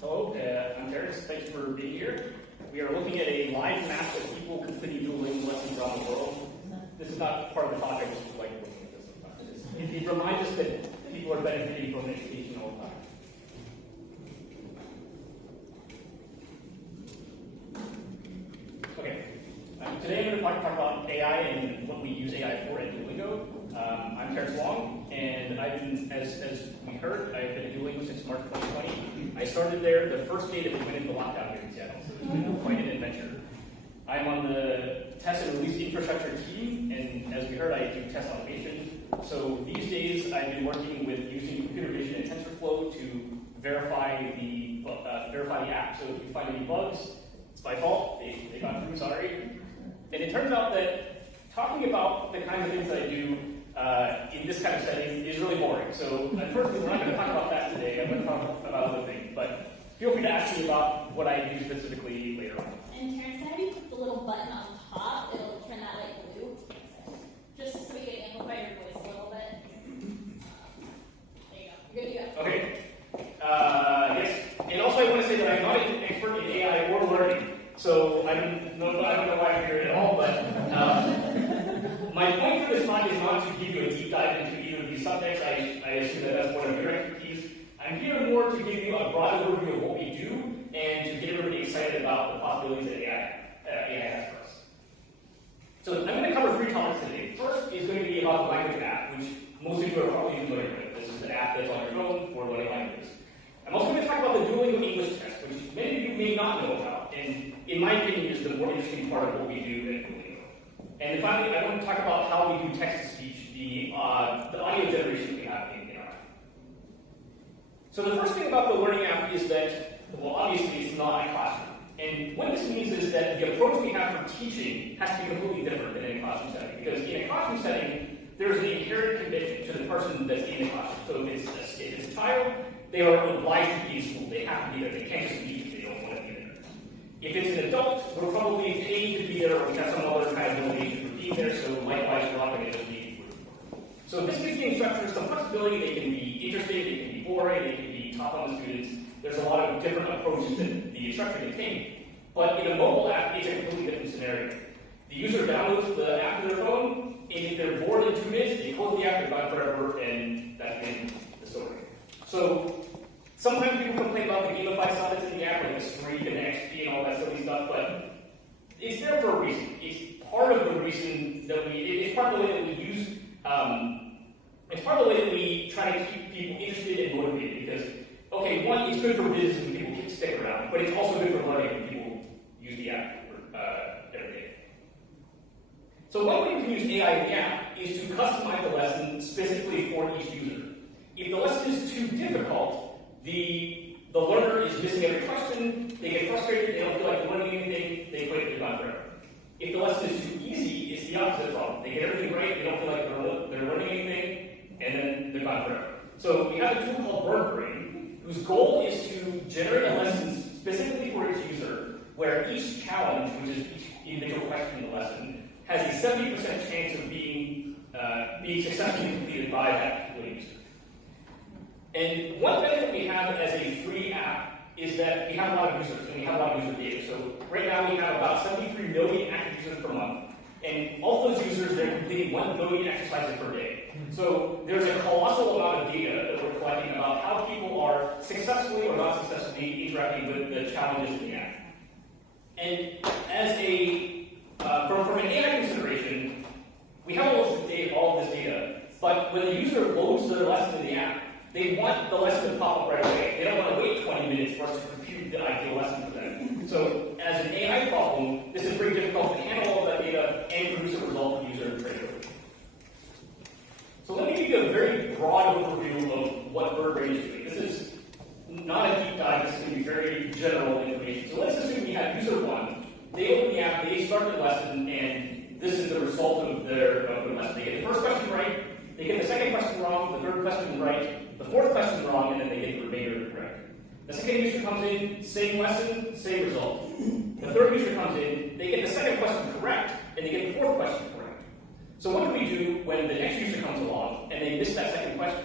Hello, I'm Terrence. Thanks for being here. We are looking at a live map of people completing Duolingo lessons around the world. This is not part of the talk, I just like looking at this sometimes. It reminds us that people are benefiting from education all the time. Okay, today I'm going to talk about AI and what we use AI for at Duolingo. I'm Terrence Wong, and I've been, as we heard, I've been at Duolingo since March 2020. I started there the first day that we went into lockdown here in Seattle, so it's been quite an adventure. I'm on the test and release infrastructure team, and as we heard, I do test automation. So these days, I've been working with using computer vision and TensorFlow to verify the app. So if you find any bugs, it's my fault. They got through, sorry. And it turns out that talking about the kinds of things that I do in this kind of setting is really boring. So unfortunately, we're not going to talk about that today. I'm going to talk about other things. But feel free to ask me about what I do specifically later on. And Terrence, can I have you click the little button on top? It'll turn that light blue. Just so we can amplify your voice a little bit. There you go. You're good to go. Okay. Yes. And also I want to say that I'm not an expert in AI or learning. So I don't know why I'm here at all, but my point for this talk is not to give you a deep dive into either of these subjects. I assume that that's one of your expertise. I'm here more to give you a broad overview of what we do and to get everybody excited about the possibilities that AI has for us. So I'm going to cover three topics today. First is going to be about the language app, which most of you are probably familiar with. This is an app that's on your phone for learning languages. I'm also going to talk about the Duolingo English test, which many of you may not know about, and in my opinion is the more interesting part of what we do at Duolingo. And then finally, I want to talk about how we do text-to-speech, the audio generation we have in our app. So the first thing about the learning app is that, well, obviously it's not a classroom. And what this means is that the approach we have for teaching has to be completely different than in a classroom setting. Because in a classroom setting, there's an inherent commitment to the person that's in the classroom. So if it's a child, they are obliged to be in school. They have to be there. They can't just leave if they don't want to be there. If it's an adult, we're probably paid to be there, or we have some other kind of motivation for being there, so likewise, we're not going to just leave. So this gives the instructors some flexibility. They can be interesting, they can be boring, they can be tough on the students. There's a lot of different approaches that the instructor can take. But in a mobile app, it's a completely different scenario. The user downloads the app to their phone, and if they're bored in 2 minutes, they close the app, they're gone forever, and that's the end of the story. So sometimes people complain about the gamify stuff that's in the app, like the streak and the XP and all that silly stuff, but it's there for a reason. It's part of the reason that it's part of the way that we use, it's part of the way that we try to keep people interested and motivated, because, okay, one, it's good for business when people can stick around, but it's also good for learning when people use the app every day. So one way we can use AI in the app is to customize the lesson specifically for each user. If the lesson is too difficult, the learner is missing every question, they get frustrated, they don't feel like learning anything, they quit, they're gone forever. If the lesson is too easy, it's the opposite problem. They get everything right, they don't feel like they're learning anything, and then they're gone forever. So we have a tool called Birdbrain, whose goal is to generate a lesson specifically for each user, where each challenge, which is each individual question in the lesson, has a 70% chance of being successfully completed by that particular user. And one benefit we have as a free app is that we have a lot of users, and we have a lot of user data. So right now we have about 73 million active users per month. And all those users, they're completing 1 billion exercises per day. So there's a colossal amount of data that we're collecting about how people are successfully or not successfully interacting with the challenges in the app. And as from an AI consideration, we have all of this data, but when the user loads their lesson in the app, they want the lesson to pop up right away. They don't want to wait 20 minutes for us to compute the ideal lesson for them. So as an AI problem, this is very difficult to handle all of that data and produce a result for the user very quickly. So let me give you a very broad overview of what Birdbrain is doing. This is not a deep dive, this is going to be very general information. So let's assume we have user 1. They open the app, they start the lesson, and this is the result of their lesson. They get the first question right, they get the second question wrong, the third question right, the fourth question wrong, and then they get the remainder correct. The second user comes in, same lesson, same result. The third user comes in, they get the second question correct, and they get the fourth question correct. So what do we do when the next user comes along and they miss that second question?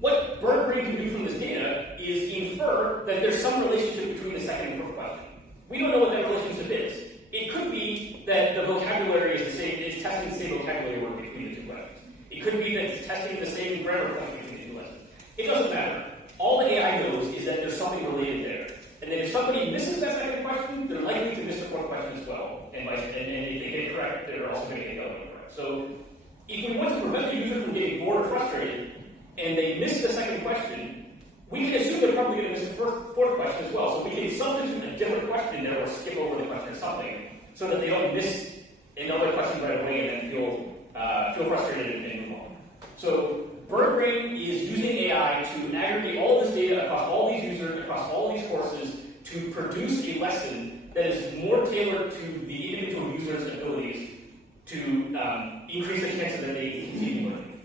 What Birdbrain can do from this data is is infer that there's some relationship between the second and fourth question. We don't know what that relationship is. It could be that the vocabulary is the same, it's testing the same vocabulary word between the two questions. It could be that it's testing the same grammar point between the two lessons. It doesn't matter. All the AI knows is that there's something related there. And then if somebody misses that second question, they're likely to miss the fourth question as well. And if they get it correct, they're also going to get the other one correct. So if we want to prevent the user from getting bored or frustrated, and they miss the second question, we can assume they're probably going to miss the fourth question as well. So we can substitute a different question there or skip over the question or something so that they don't miss another question right away and then feel frustrated and move on. So Birdbrain is using AI to aggregate all this data across all these users, across all these courses, to produce a lesson that is more tailored to the individual user's abilities to increase the chances that they continue learning.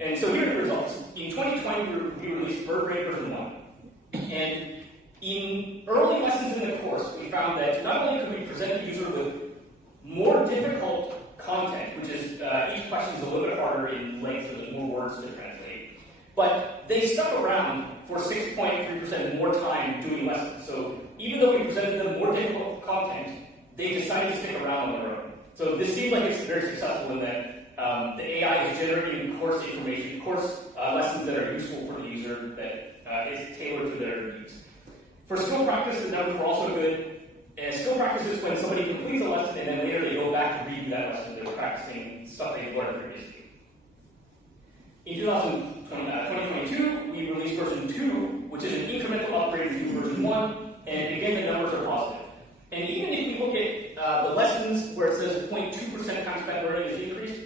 And so here are the results. In 2020, we released Birdbrain version 1. And in early lessons in the course, we found that not only could we present the user with more difficult content, which is each question is a little bit harder in length, so there's more words to translate, but they stuck around for 6.3% more time doing lessons. So even though we presented them more difficult content, they decided to stick around on their own. So this seems like it's very successful in that the AI is generating course information, course lessons that are useful for the user that is tailored to their needs. For skill practice, the numbers were also good. And skill practice is when somebody completes a lesson and then later they go back to redo that lesson. They're practicing stuff they've learned previously. In 2022, we released version 2, which is an incremental upgrade to version 1, and again, the numbers are positive. And even if you look at the lessons where it says 0.2% time spent learning is increased,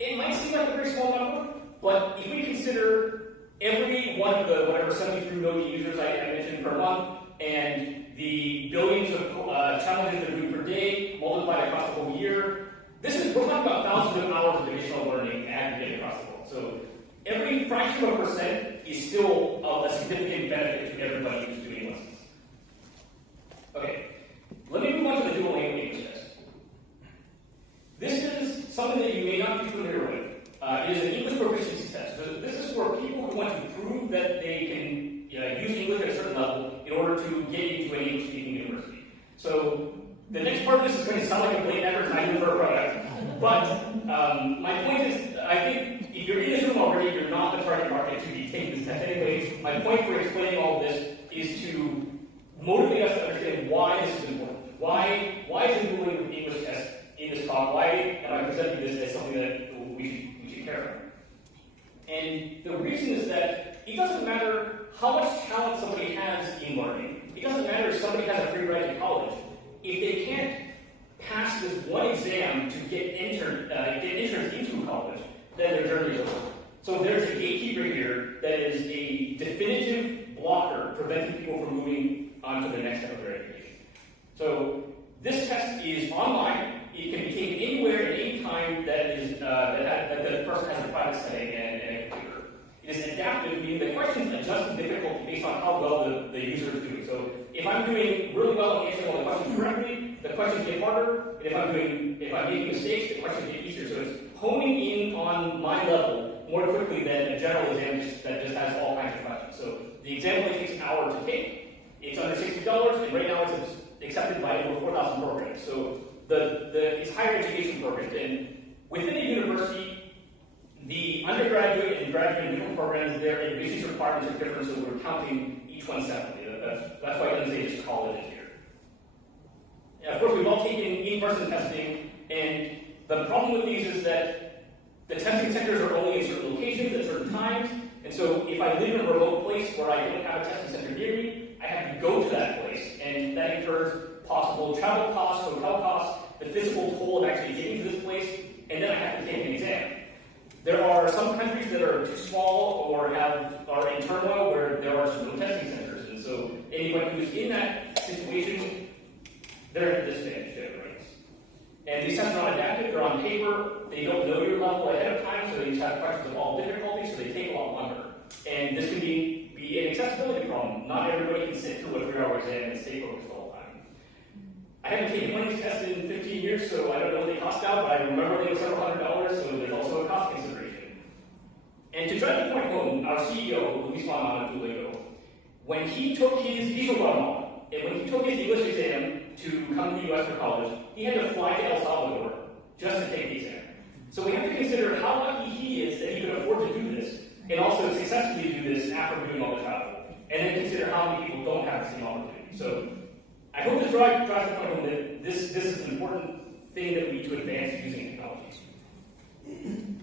it might seem like a very small number, but if we consider every one of the whatever 73 million users I mentioned per month, and the billions of challenges they're doing per day, multiplied across the whole year, we're talking about thousands of hours of additional learning aggregated across the world. So every fraction of a percent is still a significant benefit to everybody who's doing lessons. Okay, let me move on to the Duolingo English test. This is something that you may not be familiar with. It is an English proficiency test. So this is for people who want to prove that they can use English at a certain level in order to get into an English-speaking university. So the next part of this is going to sound like a blatant advertisement for a product. But my point is, I think if you're in this room already, you're not the target market to be taking this test anyways. My point for explaining all of this is to motivate us to understand why this is important. Why is the Duolingo English test in this talk? Why am I presenting this as something that we should care about? And the reason is that it doesn't matter how much talent somebody has in learning. It doesn't matter if somebody has a free ride to college. If they can't pass this one exam to get entered into college, then their journey is over. So there's a gatekeeper here that is a definitive blocker preventing people from moving on to the next step of their education. So this test is online. It can be taken anywhere at any time that the person has a private setting and a computer. It is adaptive, meaning the questions adjust the difficulty based on how well the user is doing. So if I'm doing really well at answering all the questions correctly, the questions get harder. And if I'm making mistakes, the questions get easier. So it's honing in on my level more quickly than a general exam that just has all kinds of questions. So the exam only takes an hour to take. It's under $60, and right now it's accepted by over 4,000 programs. So it's higher education programs, and within a university, the undergraduate and graduate in different programs, their admissions requirements are different, so we're counting each one separately. That's why it doesn't say just colleges here. Yeah, of course, we've all taken in-person testing, and the problem with these is that the testing centers are only in certain locations at certain times, and so if I live in a remote place where I don't have a testing center near me, I have to go to that place, and that incurs possible travel costs, hotel costs, the physical toll of actually getting to this place, and then I have to take an exam. There are some countries that are too small or are in turmoil where there are no testing centers, and so anybody who's in that situation, they're at a disadvantage there, right? And these tests are not adaptive, they're on paper, they don't know your level ahead of time, so they just have questions of all difficulties, so they take a lot longer. And this can be an accessibility problem. Not everybody can sit through a 3-hour exam and stay focused all the time. I haven't taken one of these tests in 15 years, so I don't know what they cost now, but I remember they were several $100, so there's also a cost consideration. And to drive the point home, our CEO, Luis Von of Duolingo, when he took he's a Guatemalan, and when he took his English exam to come to the US for college, he had to fly to El Salvador just to take the exam. So we have to consider how lucky he is that he could afford to do this, and also successfully do this after doing all the travel. And then consider how many people don't have the same opportunity. So I hope this drives the point home that this is an important thing that we need to advance using technologies.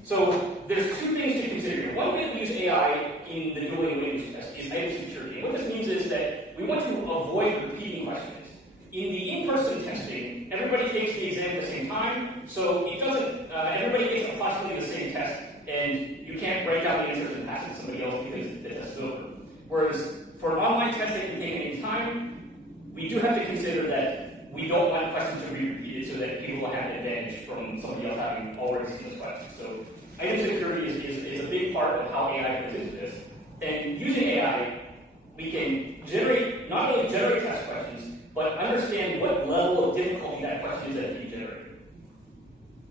So there's two things to consider here. One way we use AI in the Duolingo language test is item security. And what this means is that we want to avoid repeating questions. In the in-person testing, everybody takes the exam at the same time, so it doesn't, everybody gets approximately the same test, and you can't break down the answers and pass it to somebody else because the test is over. Whereas for an online test that can take any time, we do have to consider that we don't want questions to be repeated so that people will have an advantage from somebody else having already seen those questions. So item security is a big part of how AI fits into this. And using AI, we can not only generate test questions, but understand what level of difficulty that question is that is being generated.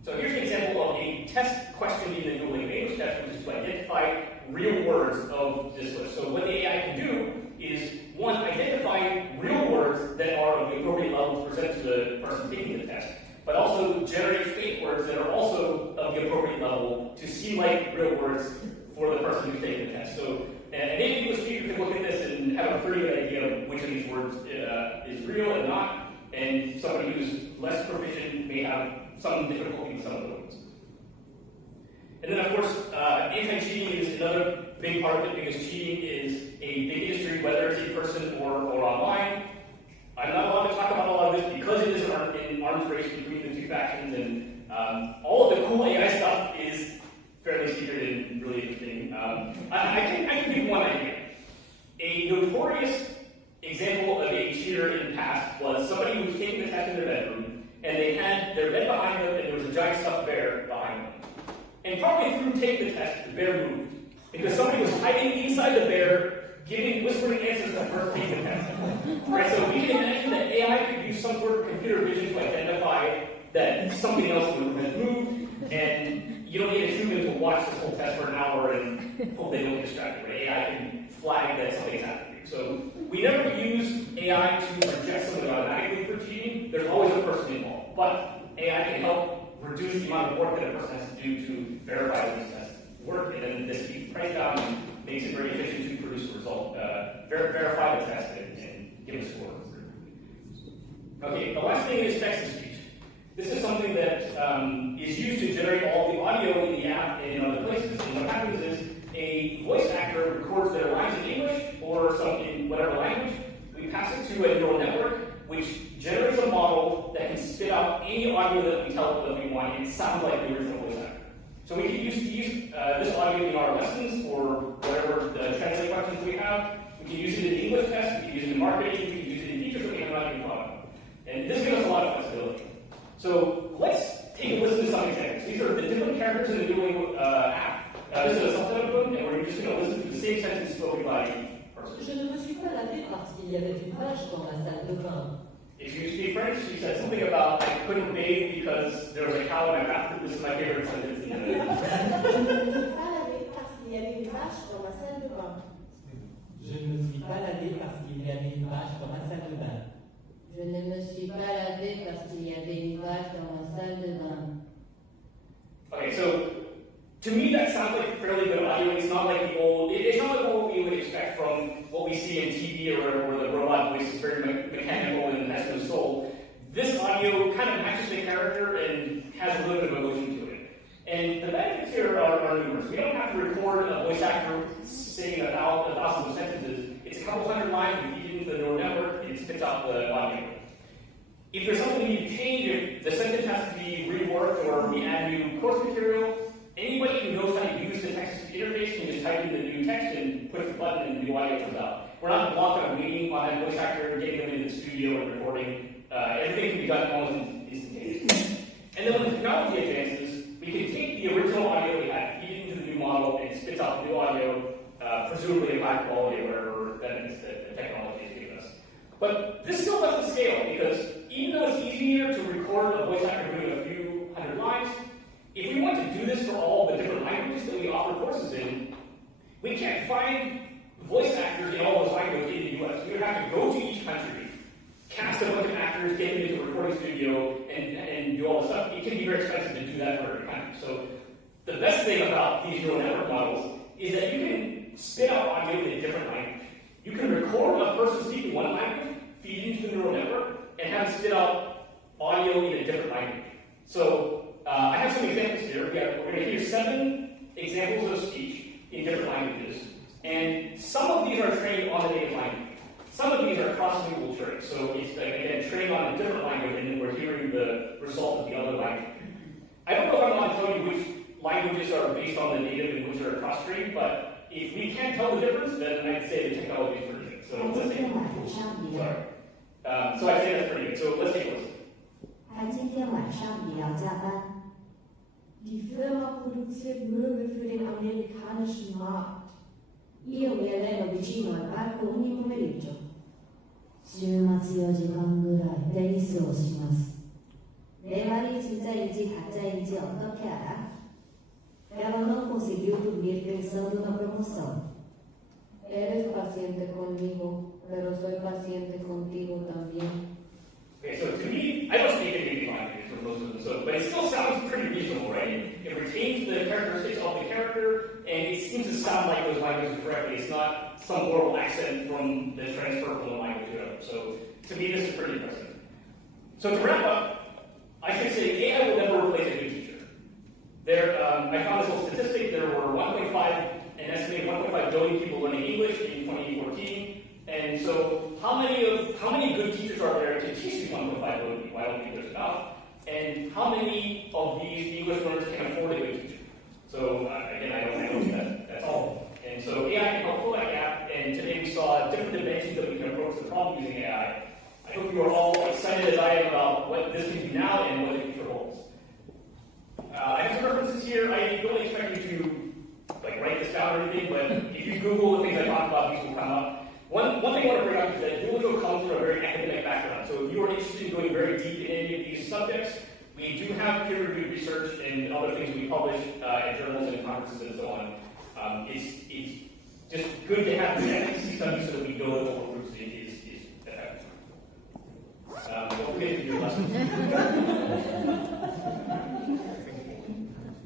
So here's an example of a test question in the Duolingo language test, which is to identify real words of this list. So what the AI can do is, one, identify real words that are of the appropriate level to present to the person taking the test, but also generate fake words that are also of the appropriate level to seem like real words for the person who's taking the test. So a native English speaker can look at this and have a pretty good idea of which of these words is real and not, and somebody who's less proficient may have some difficulty with some of the words. And then, of course, anti-cheating is another big part of it because cheating is a big industry, whether it's in person or online. I'm not allowed to talk about a lot of this because it is an arms race between the two factions, and all of the cool AI stuff is fairly secret and really interesting. I can give you one idea. A notorious example of a cheater in the past was somebody who was taking the test in their bedroom, and they had their bed behind them, and there was a giant stuffed bear behind them. And partway through taking the test, the bear moved, because somebody was hiding inside the bear, whispering answers to the person taking the test. Right, so we can imagine that AI could use some sort of computer vision to identify that something else has moved, and you don't need a human to watch this whole test for an hour and hope they don't get distracted. Right? AI can flag that something's happening. So we never use AI to reject somebody automatically for cheating. There's always a person involved, but AI can help reduce the amount of work that a person has to do to verify that these tests work, and then this keeps price down and makes it very efficient to produce a result, verify the test and give a score. Okay, the last thing is text-to-speech. This is something that is used to generate all the audio in the app and in other places. And what happens is a voice actor records their lines in English or in whatever language. We pass it to a neural network, which generates a model that can spit out any audio that we tell it that we want, and it sounds like the original voice actor. So we can use this audio in our lessons for whatever the translate questions we have. We can use it in the English test, we can use it in marketing, we can use it in features that we have not even thought of. And this gives us a lot of flexibility. So let's take a listen to some examples. These are the different characters in the Duolingo app. This is a subset of them, and we're just going to listen to the same sentence spoken by each person. Je ne me suis pas lavé parce qu'il y avait une vache dans ma salle de bain. If you speak French, she said something about I couldn't bathe because there was a cow in my bathroom. This is my favorite sentence. Je ne me suis pas lavé parce qu'il y avait une vache dans ma salle de bain. Je ne me suis pas lavé parce qu'il y avait une vache dans ma salle de bain. Je ne me suis pas lavé parce qu'il y avait une vache dans ma salle de bain. Okay, so to me that sounds like fairly good audio. It's not like it's not like what we would expect from what we see in TV or whatever, where the robot voice is very mechanical and has no soul. This audio kind of matches the character and has a little bit of emotion to it. And the benefits here are numerous. We don't have to record a voice actor saying thousands of sentences. It's a couple hundred lines, we feed it into the neural network, and it spits out the audio. If there's something we need to change, if the sentence has to be reworked or we add new course material, anybody who knows how to use the text-to-speech interface can just type in the new text and push the button and the new audio comes out. We're not blocked on waiting on that voice actor, getting them into the studio and recording. Everything can be done almost instantaneously. And then when the technology advances, we can take the original audio we had, feed it into the new model, and it spits out the new audio, presumably of high quality or whatever that is that the technology is giving us. But this still doesn't scale because even though it's easier to record a voice actor doing a few hundred lines, if we want to do this for all the different languages that we offer courses in, we can't find voice actors in all those languages in the US. We would have to go to each country, cast a bunch of actors, get them into a recording studio, and do all this stuff. It can be very expensive to do that for every country. So the best thing about these neural network models is that you can spit out audio in a different language. You can record a person speaking one language, feed it into the neural network, and have it spit out audio in a different language. So I have some examples here. We're going to hear 7 examples of speech in different languages. And some of these are trained on the native language. Some of these are cross-lingual trained. So it's, again, trained on a different language, and then we're hearing the result of the other language. I don't know if I'm allowed to tell you which languages are based on the native and which are cross-trained, but if we can't tell the difference, then I'd say the technology is pretty good. So let's take a look. Sorry. So I'd say that's pretty good. So let's take a listen. 他今天晚上也要加班。Die Firma produziert Möbel für den amerikanischen Markt. Io mi alleno vicino al parco ogni pomeriggio. 週末4時間ぐらいテニスをします。Levarici Zaici Hazaici Autochiara. Pero no consiguió dormir pensando na promoção. Eres paciente conmigo, pero soy paciente contigo también. Okay, so to me, I don't speak any languages for most of them, so, but it still sounds pretty reasonable, right? It retains the characteristics of the character, and it seems to sound like those languages correctly. It's not some horrible accent from the transfer from one language to another. So to me, this is pretty impressive. So to wrap up, I should say AI will never replace a good teacher. I found this little statistic. There were an estimated 1.5 billion people learning English in 2014. And so how many good teachers are there to teach these 1.5 billion people? I don't think there's enough. And how many of these English learners can afford a good teacher? So again, I don't think that's all. And so AI can help fill that gap. And today we saw different dimensions that we can approach the problem using AI. I hope you are all excited as I am about what this can do now and what the future holds. I have some references here. I don't expect you to write this down or anything, but if you Google the things I talked about, these will come up. One thing I want to bring up is that Duolingo comes from a very academic background. So if you are interested in going very deep in any of these subjects, we do have peer-reviewed research and other things we publish at journals and conferences and so on. It's just good to have the efficacy studies so that we know that what groups is effective. Don't forget to do your lessons.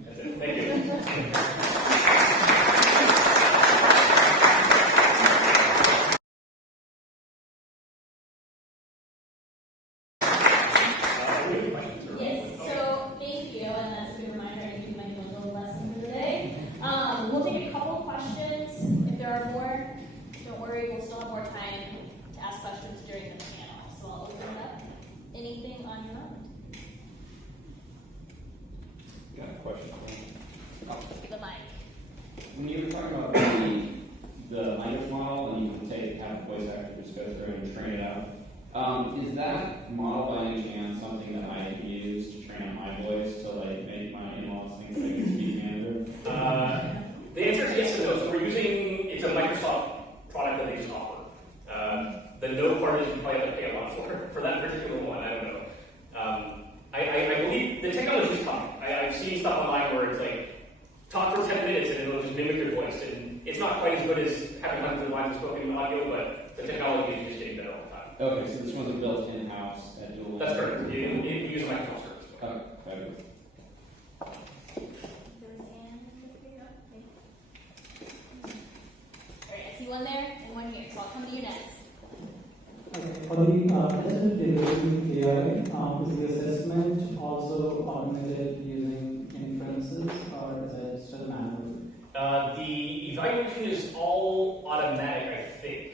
That's it. Thank you. Yes, so thank you, and that's a good reminder I do my Duolingo lesson for the day. We'll take a couple questions. If there are more, don't worry, we'll still have more time to ask questions during the panel. So I'll open it up. Anything on your mind? Got a question. The mic. When you were talking about the language model, and you can have a voice actor just go through and train it out, is that model by any chance something that I can use to train out my voice to make my in-laws think that I can speak Mandarin? The answer is yes and no. So it's a Microsoft product that they just offer. The no part is you probably have to pay a lot for that particular one. I don't know. I believe the technology is coming. I've seen stuff online where it's talk for 10 minutes and it'll just mimic your voice. And it's not quite as good as having hundreds of lines of spoken audio, but the technology is just getting better all the time. Okay, so this wasn't built in-house at Duolingo? That's correct. You use a Microsoft service. Okay, fabulous. Alright, I see one there and one here, so I'll come to you next. Okay. For the assessment delivery AI, is the assessment also automated using inferences, or is it still manual? The evaluation is all automatic, I think.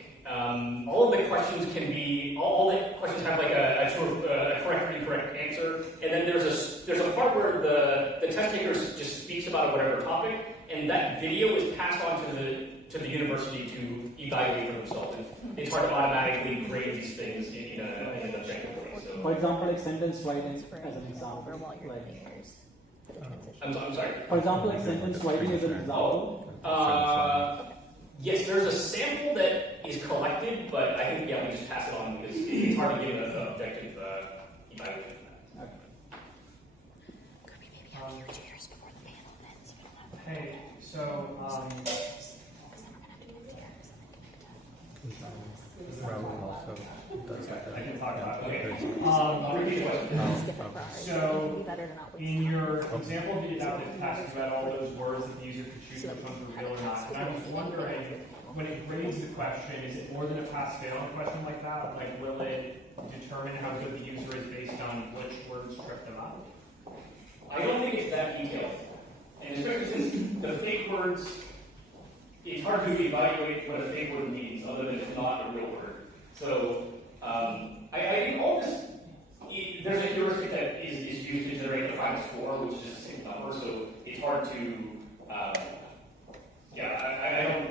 All of the questions all the questions have a correct or incorrect answer, and then there's a part where the test taker just speaks about whatever topic, and that video is passed on to the university to evaluate for themselves. And it's hard to automatically grade these things in an objective way. So. For example, sentence writing as an example. I'm sorry? For example, sentence writing as an example. Yes, there's a sample that is collected, but I think, we just pass it on because it's hard to give an objective evaluation. Hey, so Raul also does that. I can talk about it. Okay. I'll repeat the question. So, in your example of the adaptive task, you had all those words that the user could choose which ones were real or not. And I was wondering, when it grades the question, is it more than a pass-fail on a question like that? Like, will it determine how good the user is based on which words trip them up? I don't think it's that detailed. And especially since the fake words, it's hard to evaluate what a fake word means other than it's not a real word. So I think all this, there's a heuristic that is used to generate the final score, which is just a single number, so it's hard to, I don't